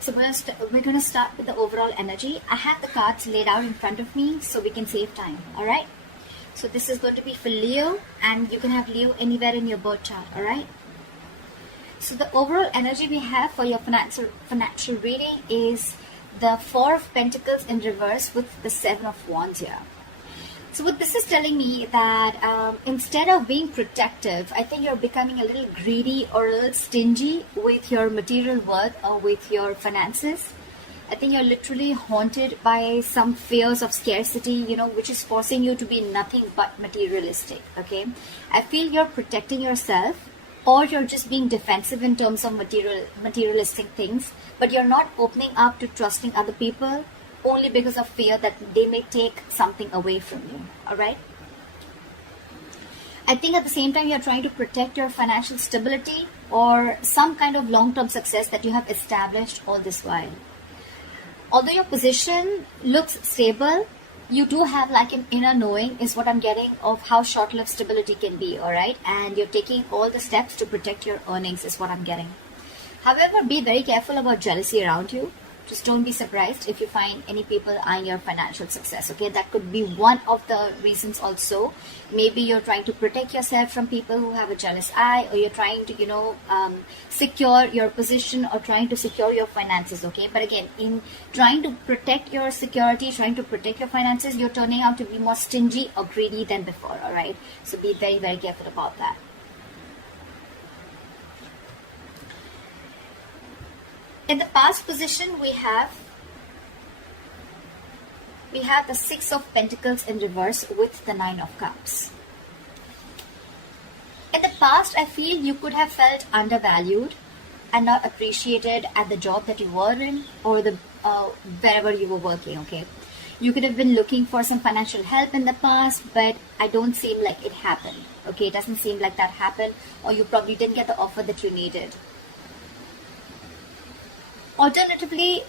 So we're going to start with the overall energy. I have the cards laid out in front of me so we can save time. All right. So this is going to be for Leo, and you can have Leo anywhere in your birth chart. All right. So the overall energy we have for your financial reading is the Four of Pentacles in reverse with the Seven of Wands here. So what this is telling me that instead of being protective, I think you're becoming a little greedy or a little stingy with your material worth or with your finances. I think you're literally haunted by some fears of scarcity, which is forcing you to be nothing but materialistic, okay? I feel you're protecting yourself, or you're just being defensive in terms of materialistic things, but you're not opening up to trusting other people only because of fear that they may take something away from you. All right. I think at the same time you're trying to protect your financial stability or some kind of long-term success that you have established all this while. Although your position looks stable, you do have like an inner knowing, is what I'm getting, of how short-lived stability can be. All right. And you're taking all the steps to protect your earnings, is what I'm getting. However, be very careful about jealousy around you. Just don't be surprised if you find any people eyeing your financial success, okay? That could be one of the reasons also. Maybe you're trying to protect yourself from people who have a jealous eye, or you're trying to, secure your position or trying to secure your finances, okay? But again, in trying to protect your security, trying to protect your finances, you're turning out to be more stingy or greedy than before, all right? So be very, very careful about that. In the past position, we have the Six of Pentacles in reverse with the Nine of Cups. In the past, I feel you could have felt undervalued and not appreciated at the job that you were in, or the wherever you were working, okay? You could have been looking for some financial help in the past, but I don't seem like it happened, okay? It doesn't seem like that happened, or you probably didn't get the offer that you needed. Alternatively,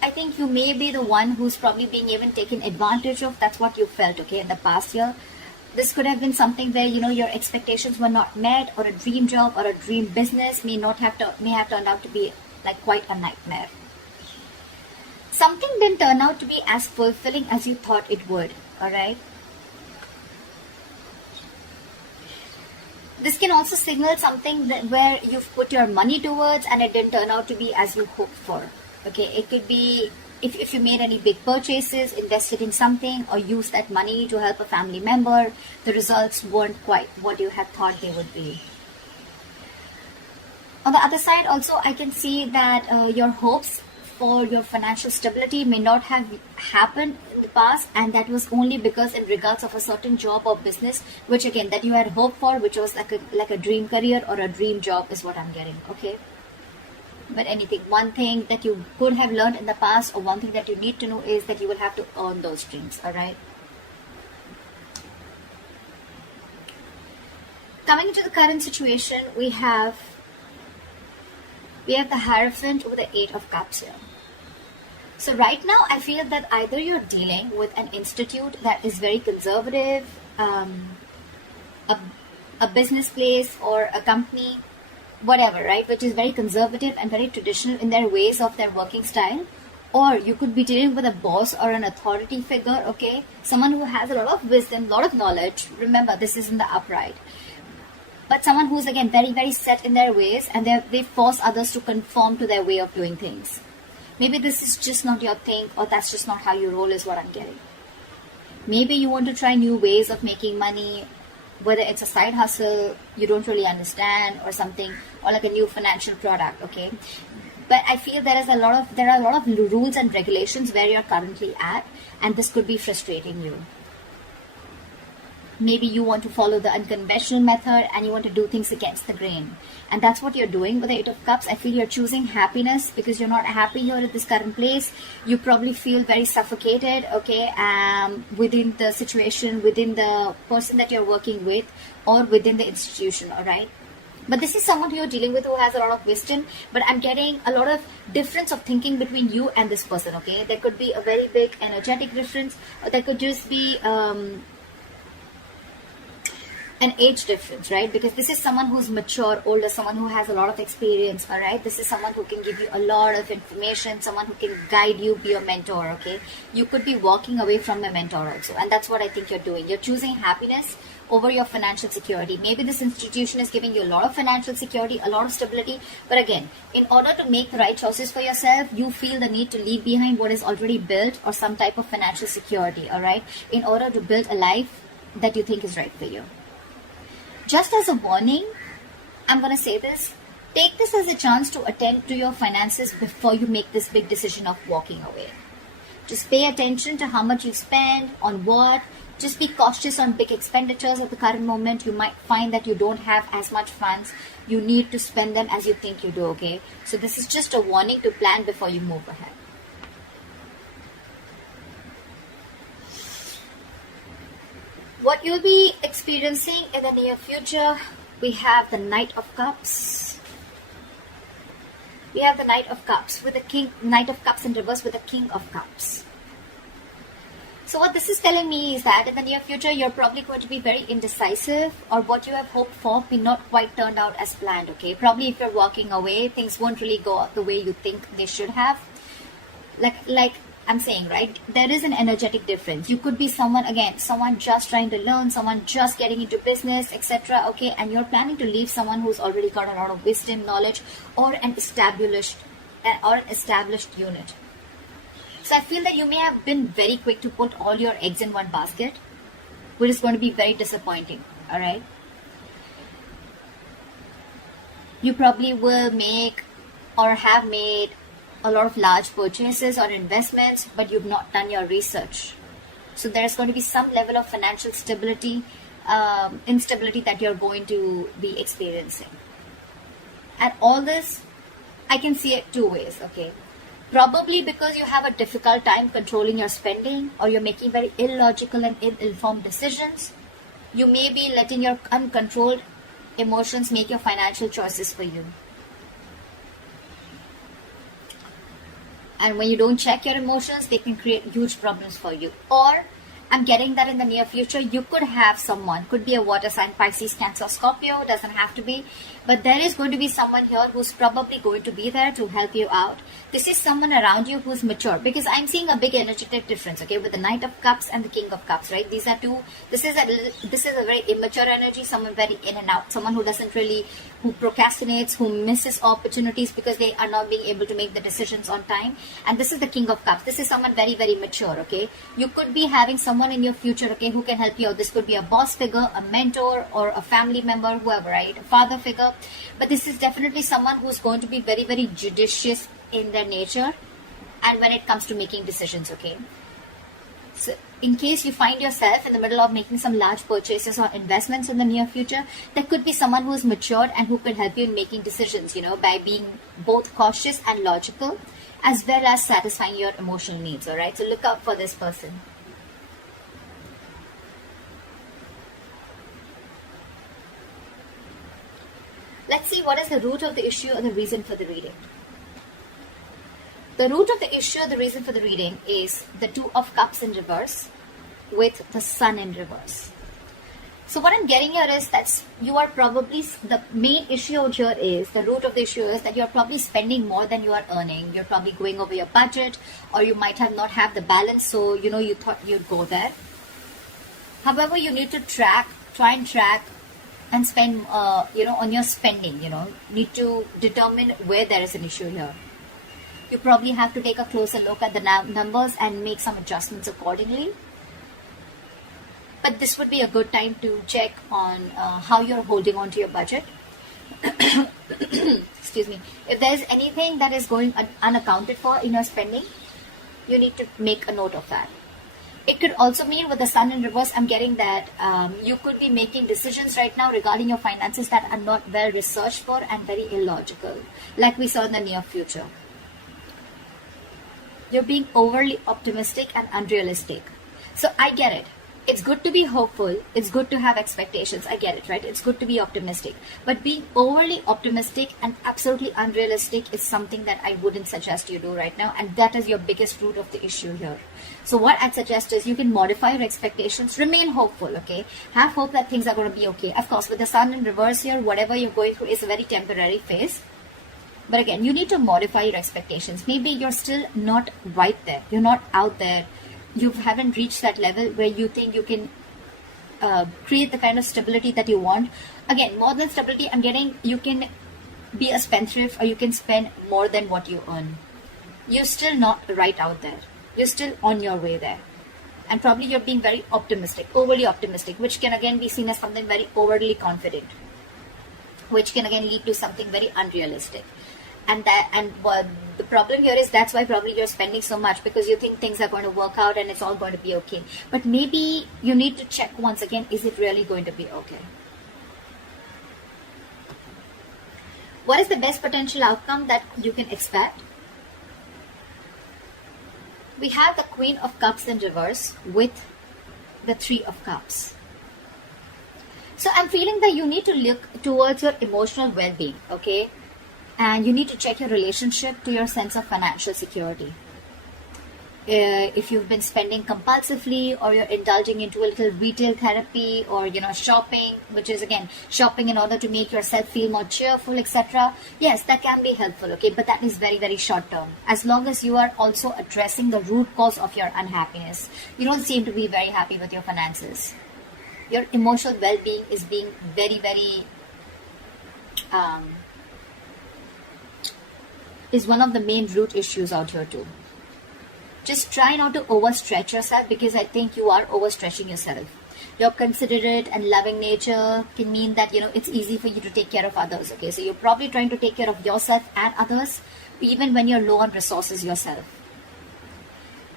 I think you may be the one who's probably being even taken advantage of. That's what you felt, okay, in the past year. This could have been something where, your expectations were not met, or a dream job or a dream business may have turned out to be like quite a nightmare. Something didn't turn out to be as fulfilling as you thought it would, all right? This can also signal something where you've put your money towards and it didn't turn out to be as you hoped for. Okay, it could be if you made any big purchases, invested in something, or used that money to help a family member, the results weren't quite what you had thought they would be. On the other side, also, I can see that your hopes for your financial stability may not have happened in the past, and that was only because in regards of a certain job or business, which again that you had hoped for, which was like a dream career or a dream job, is what I'm getting, okay? But one thing that you could have learned in the past, or one thing that you need to know, is that you will have to earn those dreams, all right? Coming into the current situation, we have the Hierophant with the Eight of Cups here. So right now, I feel that either you're dealing with an institute that is very conservative, a business place or a company, whatever, right, which is very conservative and very traditional in their ways of their working style. Or you could be dealing with a boss or an authority figure, okay, someone who has a lot of wisdom, a lot of knowledge. Remember, this is in the upright. But someone who's, again, very, very set in their ways, and they force others to conform to their way of doing things. Maybe this is just not your thing, or that's just not how you roll, is what I'm getting. Maybe you want to try new ways of making money, whether it's a side hustle you don't really understand, or something, or like a new financial product, okay? But I feel there are a lot of rules and regulations where you're currently at, and this could be frustrating you. Maybe you want to follow the unconventional method and you want to do things against the grain. And that's what you're doing with the Eight of Cups. I feel you're choosing happiness because you're not happy here at this current place. You probably feel very suffocated, okay, within the situation, within the person that you're working with, or within the institution, all right? But this is someone you're dealing with who has a lot of wisdom, but I'm getting a lot of difference of thinking between you and this person, okay? There could be a very big energetic difference, or there could just be an age difference, right? Because this is someone who's mature, older, someone who has a lot of experience, all right? This is someone who can give you a lot of information, someone who can guide you, be your mentor, okay? You could be walking away from a mentor also, and that's what I think you're doing. You're choosing happiness over your financial security. Maybe this institution is giving you a lot of financial security, a lot of stability, but again, in order to make the right choices for yourself, you feel the need to leave behind what is already built or some type of financial security, all right? In order to build a life that you think is right for you. Just as a warning, I'm going to say this. Take this as a chance to attend to your finances before you make this big decision of walking away. Just pay attention to how much you spend, on what. Just be cautious on big expenditures at the current moment. You might find that you don't have as much funds. You need to spend them as you think you do, okay? So this is just a warning to plan before you move ahead. What you'll be experiencing in the near future, we have the Knight of Cups. We have the Knight of Cups with the King, Knight of Cups in reverse with the King of Cups. So what this is telling me is that in the near future, you're probably going to be very indecisive, or what you have hoped for be not quite turned out as planned, okay? Probably if you're walking away, things won't really go the way you think they should have. Like I'm saying, right, there is an energetic difference. You could be someone, again, someone just trying to learn, someone just getting into business, etc. Okay, and you're planning to leave someone who's already got a lot of wisdom, knowledge, or an established unit. So I feel that you may have been very quick to put all your eggs in one basket, which is going to be very disappointing. All right, you probably will make or have made a lot of large purchases or investments, but you've not done your research. So there's going to be some level of financial stability, instability that you're going to be experiencing. And all this, I can see it two ways, okay? Probably because you have a difficult time controlling your spending, or you're making very illogical and ill-informed decisions. You may be letting your uncontrolled emotions make your financial choices for you. And when you don't check your emotions, they can create huge problems for you. Or I'm getting that in the near future, you could have someone, could be a water sign, Pisces, Cancer, Scorpio, doesn't have to be. But there is going to be someone here who's probably going to be there to help you out. This is someone around you who's mature, because I'm seeing a big energetic difference, okay, with the Knight of Cups and the King of Cups, right? These are two, this is a very immature energy, someone very in and out, someone who doesn't really, who procrastinates, who misses opportunities because they are not being able to make the decisions on time. And this is the King of Cups. This is someone very, very mature, okay? You could be having someone in your future, okay, who can help you out. This could be a boss figure, a mentor, or a family member, whoever, right? A father figure. But this is definitely someone who's going to be very, very judicious in their nature and when it comes to making decisions, okay? So in case you find yourself in the middle of making some large purchases or investments in the near future, there could be someone who is matured and who could help you in making decisions, you know, by being both cautious and logical, as well as satisfying your emotional needs, all right? So look out for this person. Let's see what is the root of the issue or the reason for the reading. The root of the issue or the reason for the reading is the Two of Cups in reverse with the Sun in reverse. So what I'm getting here is that you are probably, the main issue out here is, the root of the issue is that you're probably spending more than you are earning. You're probably going over your budget, or you might have not have the balance, so you know you thought you'd go there. However, you need to try and track and spend, on your spending, need to determine where there is an issue here. You probably have to take a closer look at the numbers and make some adjustments accordingly. But this would be a good time to check on how you're holding on to your budget. Excuse me. If there's anything that is going unaccounted for in your spending, you need to make a note of that. It could also mean with the Sun in reverse, I'm getting that you could be making decisions right now regarding your finances that are not well researched for and very illogical, like we saw in the near future. You're being overly optimistic and unrealistic. So I get it. It's good to be hopeful. It's good to have expectations. I get it, right? It's good to be optimistic. But being overly optimistic and absolutely unrealistic is something that I wouldn't suggest you do right now. And that is your biggest root of the issue here. So what I'd suggest is you can modify your expectations. Remain hopeful, okay? Have hope that things are going to be okay. Of course, with the sun in reverse here, whatever you're going through is a very temporary phase. But again, you need to modify your expectations. Maybe you're still not right there. You're not out there. You haven't reached that level where you think you can create the kind of stability that you want. Again, more than stability, I'm getting you can be a spendthrift or you can spend more than what you earn. You're still not right out there. You're still on your way there. And probably you're being very optimistic, overly optimistic, which can again be seen as something very overly confident, which can again lead to something very unrealistic. And the problem here is that's why probably you're spending so much, because you think things are going to work out and it's all going to be okay. But maybe you need to check once again, is it really going to be okay? What is the best potential outcome that you can expect? We have the Queen of Cups in reverse with the Three of Cups. So I'm feeling that you need to look towards your emotional well-being, okay? And you need to check your relationship to your sense of financial security. If you've been spending compulsively, or you're indulging into a little retail therapy, or shopping, which is again shopping in order to make yourself feel more cheerful, etc. Yes, that can be helpful, okay, but that is very, very short term. As long as you are also addressing the root cause of your unhappiness, you don't seem to be very happy with your finances. Your emotional well-being is being very, very is one of the main root issues out here too. Just try not to overstretch yourself, because I think you are overstretching yourself. Your considerate and loving nature can mean that it's easy for you to take care of others, okay? So you're probably trying to take care of yourself and others even when you're low on resources yourself.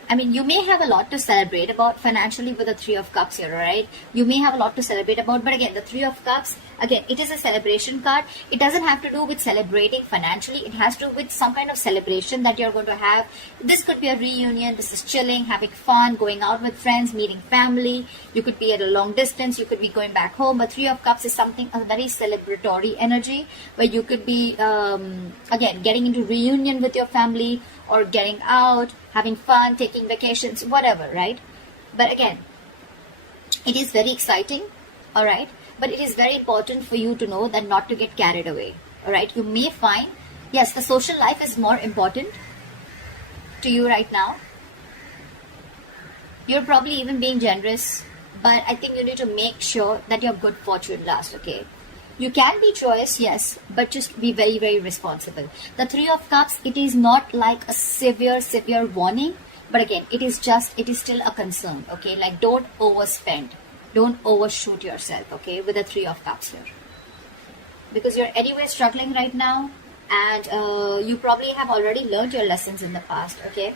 I mean, you may have a lot to celebrate about financially with the Three of Cups here, right? You may have a lot to celebrate about, but again, the Three of Cups, again, it is a celebration card. It doesn't have to do with celebrating financially. It has to do with some kind of celebration that you're going to have. This could be a reunion. This is chilling, having fun, going out with friends, meeting family. You could be at a long distance. You could be going back home. But Three of Cups is something, a very celebratory energy, where you could be, again, getting into reunion with your family, or getting out, having fun, taking vacations, whatever, right? But again, it is very exciting, all right? But it is very important for you to know that not to get carried away, all right? You may find, yes, the social life is more important to you right now. You're probably even being generous, but I think you need to make sure that your good fortune lasts, okay? You can be joyous, yes, but just be very, very responsible. The Three of Cups, it is not like a severe warning, but again, it is still a concern, okay? Like, don't overspend. Don't overshoot yourself, okay, with the Three of Cups here. Because you're anyway struggling right now, and you probably have already learned your lessons in the past, okay?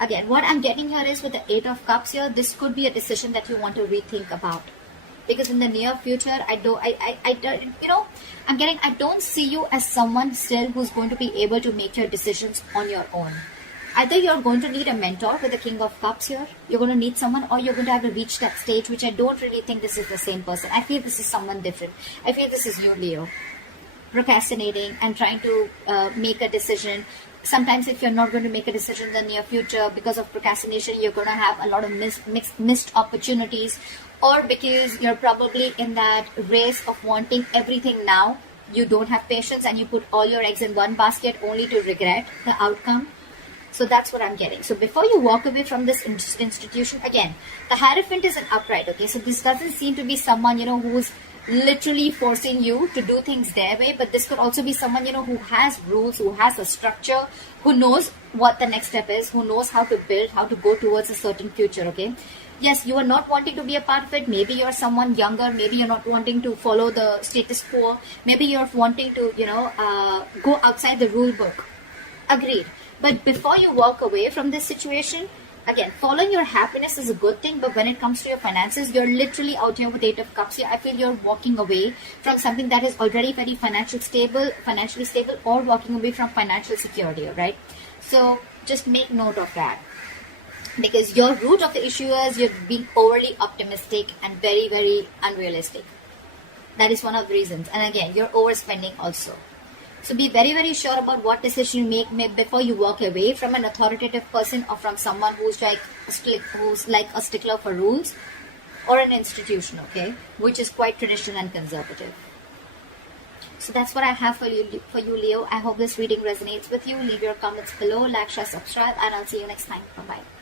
Again, what I'm getting here is with the Eight of Cups here, this could be a decision that you want to rethink about. Because in the near future, I don't see you as someone still who's going to be able to make your decisions on your own. Either you're going to need a mentor with the King of Cups here, you're going to need someone, or you're going to have to reach that stage, which I don't really think this is the same person. I feel this is someone different. I feel this is you, Leo, procrastinating and trying to make a decision. Sometimes if you're not going to make a decision in the near future because of procrastination, you're going to have a lot of missed opportunities, or because you're probably in that race of wanting everything now, you don't have patience and you put all your eggs in one basket only to regret the outcome. So that's what I'm getting. So before you walk away from this institution, again, the Hierophant is an upright, okay? So this doesn't seem to be someone, who's literally forcing you to do things their way, but this could also be someone, who has rules, who has a structure, who knows what the next step is, who knows how to build, how to go towards a certain future, okay? Yes, you are not wanting to be a part of it. Maybe you're someone younger. Maybe you're not wanting to follow the status quo. Maybe you're wanting to, go outside the rule book. Agreed. But before you walk away from this situation, again, following your happiness is a good thing, but when it comes to your finances, you're literally out here with Eight of Cups here. I feel you're walking away from something that is already very financially stable, or walking away from financial security, right? So just make note of that. because your root of the issue is you're being overly optimistic and very, very unrealistic. That is one of the reasons. And again, you're overspending also. So be very, very sure about what decision you make before you walk away from an authoritative person or from someone who's like a stickler for rules, or an institution, okay, which is quite traditional and conservative. So that's what I have for you, Leo. I hope this reading resonates with you. Leave your comments below, like, share, subscribe, and I'll see you next time. Bye-bye.